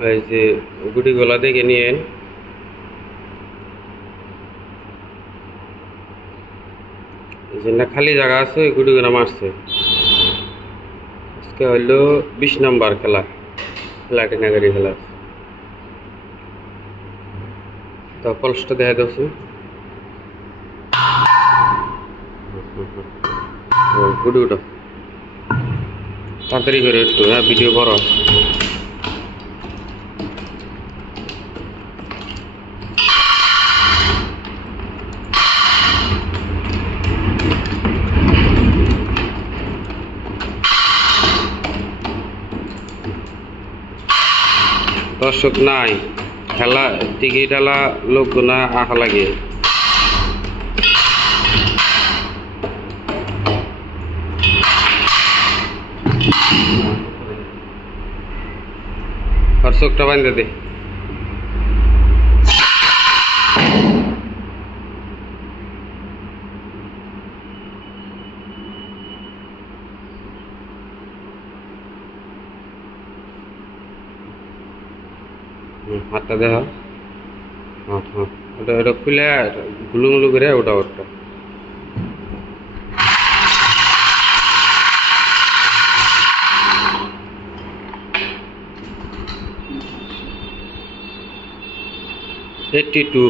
এই যে গুটিগুলা দেখে নিয়েন। এই যে না খালি জায়গা আছে, ওই গুটিগুলা মারছে। আজকে হইলো 20 নম্বর খেলা, প্লাটিনাগারি খেলা। তো কলসটা দেখা যাচ্ছে। ও গুটি উঠো, তাড়াতাড়ি করে একটু, হ্যাঁ ভিডিও করো। দর্শক নাই, খেলা টিকিট আলা লোকগুনা আশা লাগে। আর চোখটা বাঁধতে দে। হাতটা দেখা। হ্যাঁ হ্যাঁ, ওটা ওটা খুলে গুলুমুলু করে ওটা ওটা। Eighty two.